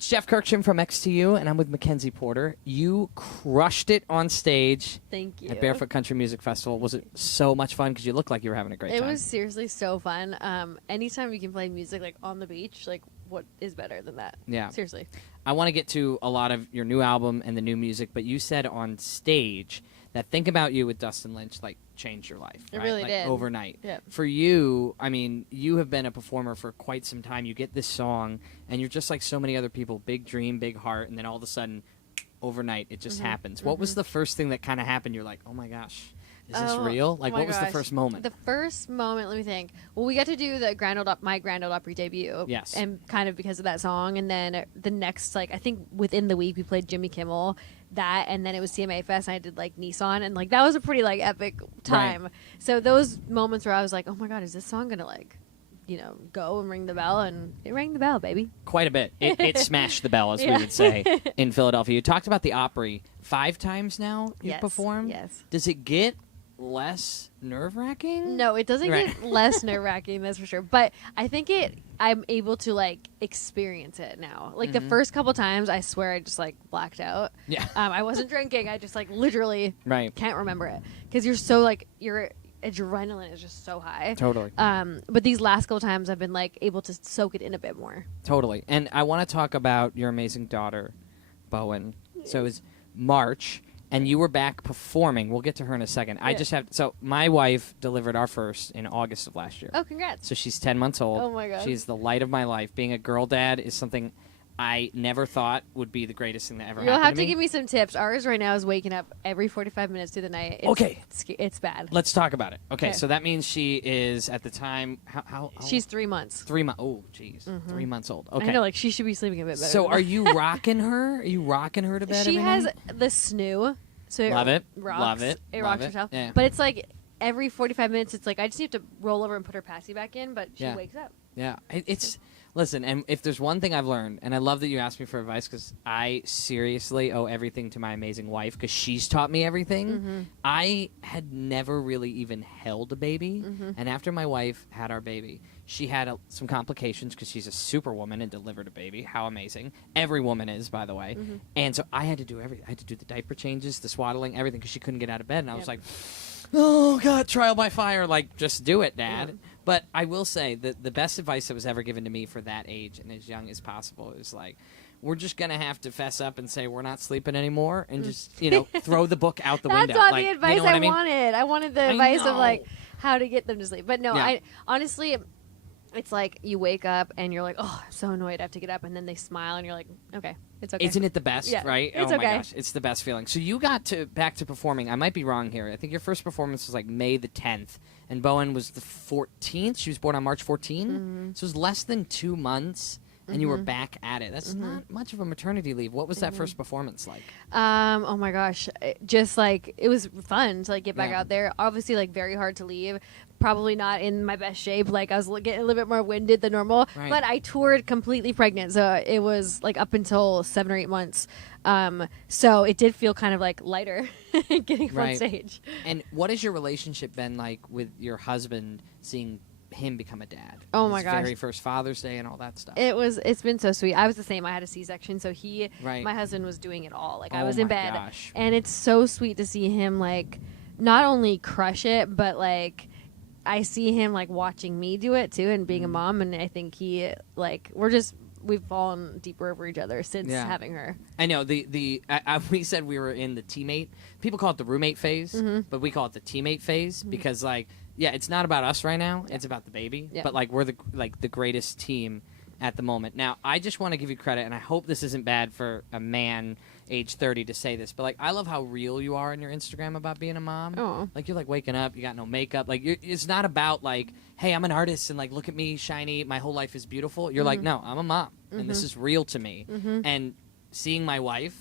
It's Jeff Kirksham from XTU, and I'm with MacKenzie Porter. You crushed it on stage. Thank you. At Barefoot Country Music Festival. Was it so much fun? Because you looked like you were having a great time. It was seriously so fun. Anytime you can play music like on the beach, like what is better than that? Yeah. Seriously. I want to get to a lot of your new album and the new music, but you said on stage that Think About You with Dustin Lynch like changed your life. It right? really like, did. Overnight. Yeah. For you, I mean, you have been a performer for quite some time. You get this song, and you're just like so many other people, big dream, big heart, and then all of a sudden, overnight, it just happens. What was the first thing that kind of happened? You're like, oh my gosh, is this real? Like, what was the first moment? The first moment, let me think. Well, we got to do the my Grand Ole Opry debut. Yes. And kind of because of that song. And then the next, like, I think within the week, we played Jimmy Kimmel. That, and then it was CMA Fest, and I did, like, Nissan. And, like, that was a pretty, like, epic time. Right. So those moments where I was like, oh, my God, is this song going to, like, you know, go and ring the bell? And it rang the bell, baby. Quite a bit. It smashed the bell, as we would say, in Philadelphia. You talked about the Opry 5 times now you've performed. Yes. Does it get less nerve-wracking? No, it doesn't get less nerve-wracking, that's for sure. But I think I'm able to, like, experience it now. Like, the first couple times, I swear I just, like, blacked out. Yeah. I wasn't drinking. I just, like, literally can't remember it. Because you're so, like, your adrenaline is just so high. Totally. But these last couple times, I've been, like, able to soak it in a bit more. Totally. And I want to talk about your amazing daughter, Bowen. So it was March. And you were back performing. We'll get to her in a second. I just have... So my wife delivered our first in August of last year. Oh, congrats. So she's 10 months old. Oh, my God. She's the light of my life. Being a girl dad is something I never thought would be the greatest thing that ever happened to me. You'll have to give me some tips. Ours right now is waking up every 45 minutes through the night. It's bad. Let's talk about it. Okay, so that means she is, at the time... How She's 3 months. 3 months. Oh, jeez. 3 months old. Okay. I know, like, she should be sleeping a bit better. So are you rocking her? Are you rocking her to bed She every has night? the snoo. So Love it. Rocks. Love it. It Love rocks it. herself. Yeah. But it's like every 45 minutes, it's like I just need to roll over and put her passy back in, but she wakes up. Yeah. Listen, and if there's one thing I've learned, and I love that you asked me for advice because I seriously owe everything to my amazing wife because she's taught me everything. I had never really even held a baby, and after my wife had our baby, she had some complications because she's a superwoman and delivered a baby. How amazing. Every woman is, by the way. And so I had to do everything. I had to do the diaper changes, the swaddling, everything because she couldn't get out of bed. And I was like, oh, God, trial by fire. Like, just do it, Dad. But I will say that the best advice that was ever given to me for that age and as young as possible is like, we're just going to have to fess up and say we're not sleeping anymore and just, you know, throw the book out the window. That's not like, the advice you know what I mean? wanted. I wanted the advice of, like, how to get them to sleep. But no, I honestly... It's like you wake up and you're like, oh, I'm so annoyed I have to get up. And then they smile and you're like, okay, it's okay. Isn't it the best, right? It's oh, okay. my gosh. It's the best feeling. So you got back to performing. I might be wrong here. I think your first performance was like May the 10th. And Bowen was the 14th. She was born on March 14. So it was less than 2 months. And you were back at it. That's not much of a maternity leave. What was that first performance like? Oh my gosh, just like it was fun to like get back out there. Obviously, like very hard to leave. Probably not in my best shape. Like I was getting a little bit more winded than normal. Right. But I toured completely pregnant, so it was like up until 7 or 8 months. So it did feel kind of like lighter getting on stage. And what has your relationship been like with your husband? Seeing him become a dad. Oh my gosh. Very first Father's Day and all that stuff. It's been so sweet. I was the same. I had a C-section, so my husband was doing it all. Like I was in bed. Gosh. And it's so sweet to see him like not only crush it, but like I see him like watching me do it too and being a mom, and I think he like we've fallen deeper over each other since having her. I know we said we were in the teammate. People call it the roommate phase, but we call it the teammate phase because like it's not about us right now. It's about the baby. But like we're the greatest team at the moment. Now, I just want to give you credit, and I hope this isn't bad for a man age 30 to say this, but like I love how real you are in your Instagram about being a mom. Oh. Like you're like waking up, you got no makeup. Like it's not about like, hey, I'm an artist and like look at me, shiny, my whole life is beautiful. You're like, no, I'm a mom, and this is real to me. And seeing my wife,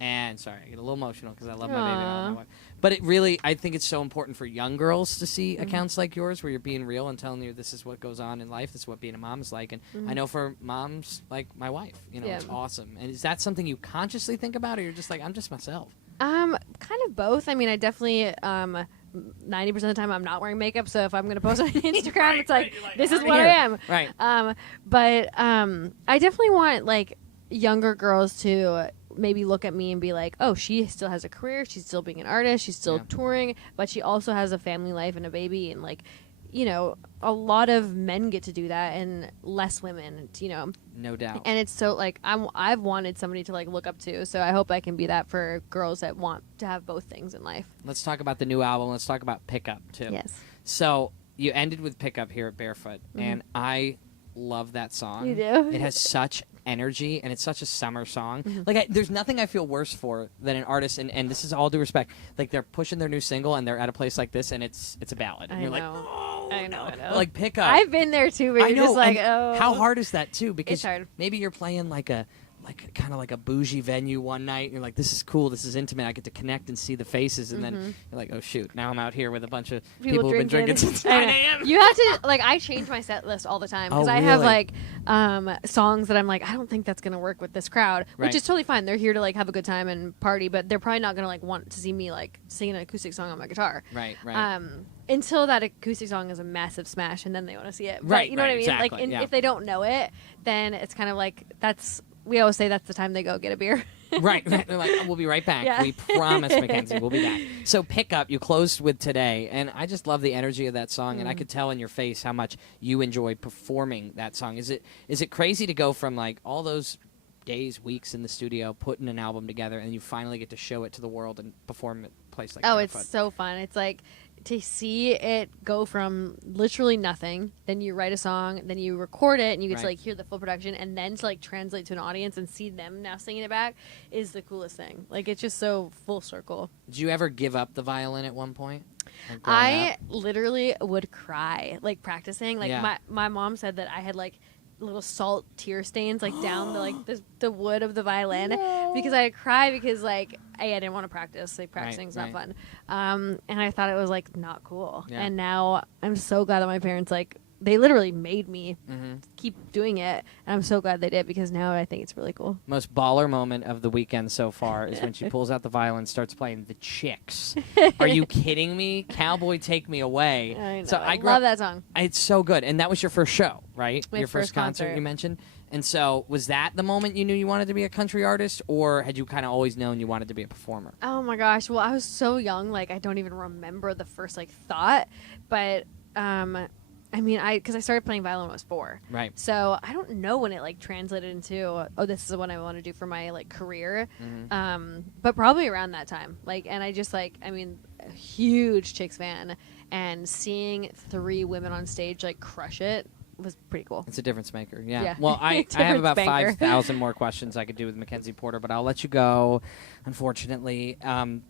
and sorry, I get a little emotional because I love my baby and I love my wife. But it really, I think it's so important for young girls to see accounts like yours where you're being real and telling you this is what goes on in life. This is what being a mom is like. And I know for moms like my wife, you know, it's awesome. And is that something you consciously think about, or you're just like, I'm just myself? Kind of both. I mean, I definitely 90% of the time I'm not wearing makeup, so if I'm going to post on Instagram, it's like, this is where I am. Right. But I definitely want, like, younger girls to maybe look at me and be like, oh, she still has a career, she's still being an artist, she's still touring, but she also has a family life and a baby, and like, you know, a lot of men get to do that and less women, you know. No doubt. And it's so like I've wanted somebody to like look up to, so I hope I can be that for girls that want to have both things in life. Let's talk about the new album. Let's talk about Pickup too. Yes. So you ended with Pickup here at Barefoot, and I love that song. You do? It has such energy, and it's such a summer song. Like, there's nothing I feel worse for than an artist, and this is all due respect. Like, they're pushing their new single, and they're at a place like this, and it's a ballad, and you're like, oh, I know. like Pickup. I've been there too, but you're just like, oh. How hard is that too? Because it's hard. Maybe you're playing like kind of like a bougie venue one night, and you're like, this is cool, this is intimate, I get to connect and see the faces, and then you're like, oh shoot, now I'm out here with a bunch of people who've been drinking since 9 a.m. You have to, like, I change my set list all the time, because I have like songs that I'm like, I don't think that's gonna work with this crowd, which is totally fine. They're here to like have a good time and party, but they're probably not gonna like want to see me like sing an acoustic song on my guitar. Right. Until that acoustic song is a massive smash, and then they want to see it. But, Right. You know what I mean? Exactly, like, if they don't know it, then it's kind of like we always say that's the time they go get a beer. right. They're like, we'll be right back. Yeah. We promise, MacKenzie, we'll be back. So Pickup, you closed with Today, and I just love the energy of that song, and I could tell in your face how much you enjoy performing that song. Is it crazy to go from like all those days, weeks in the studio, putting an album together, and you finally get to show it to the world and perform at a place like that? It's so fun. It's like to see it go from literally nothing, then you write a song, then you record it, and you get to like hear the full production, and then to like translate to an audience and see them now singing it back is the coolest thing. Like, it's just so full circle. Did you ever give up the violin at one point? Like I literally would cry like practicing. Like my mom said that I had like little salt tear stains like down the wood of the violin because I'd cry because like I didn't want to practice. Like, practicing's not fun. And I thought it was like not cool. And now I'm so glad that my parents like they literally made me keep doing it, and I'm so glad they did, because now I think it's really cool. Most baller moment of the weekend so far is when she pulls out the violin and starts playing The Chicks. Are you kidding me? Cowboy Take Me Away. I know. So I love that song. It's so good. And that was your first show, right? My your first concert you mentioned. And so was that the moment you knew you wanted to be a country artist, or had you kind of always known you wanted to be a performer? Oh my gosh. Well, I was so young, like I don't even remember the first like thought, but I mean, because I started playing violin when I was 4. Right. So I don't know when it like translated into, oh, this is what I want to do for my like career. But probably around that time. Like, and I just like, I mean, a huge Chicks fan, and seeing 3 women on stage like crush it was pretty cool. It's a difference maker. Yeah. Well, I have about 5,000 more questions I could do with MacKenzie Porter, but I'll let you go, unfortunately.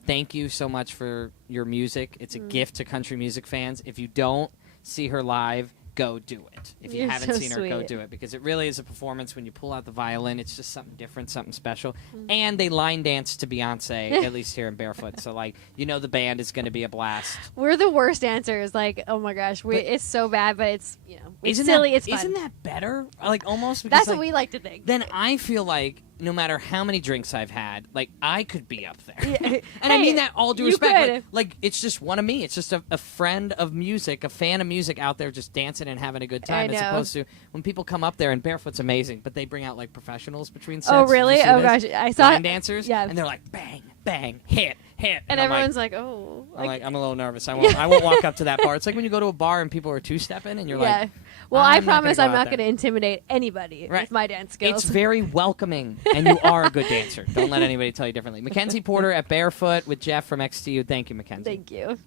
Thank you so much for your music. It's a gift to country music fans. If you don't see her live, go do it. If you haven't seen her, go do it, because it really is a performance. When you pull out the violin, it's just something different, something special. And they line dance to Beyonce, at least here in Barefoot. So, like, you know, the band is going to be a blast. We're the worst dancers. Like, oh my gosh, it's so bad, but it's, you know, it's silly. It's fun. Isn't that better? Like, almost. Because, that's like, what we like to think. Then I feel like no matter how many drinks I've had, like, I could be up there. Yeah. And I mean that all due respect. Like, it's just one of me. It's just a friend of music, a fan of music out there just dancing and having a good time, as opposed to when people come up there, and Barefoot's amazing, but they bring out, like, professionals between sets. Oh, really? Oh, gosh. I saw line dancers, and they're like, bang, bang, hit. And everyone's like, oh. I'm a little nervous. I won't walk up to that bar. It's like when you go to a bar and people are two-stepping, and you're like, well, I promise I'm not going to intimidate anybody with my dance skills. It's very welcoming, and you are a good dancer. Don't let anybody tell you differently. MacKenzie Porter at Barefoot with Jeff from XTU. Thank you, MacKenzie. Thank you.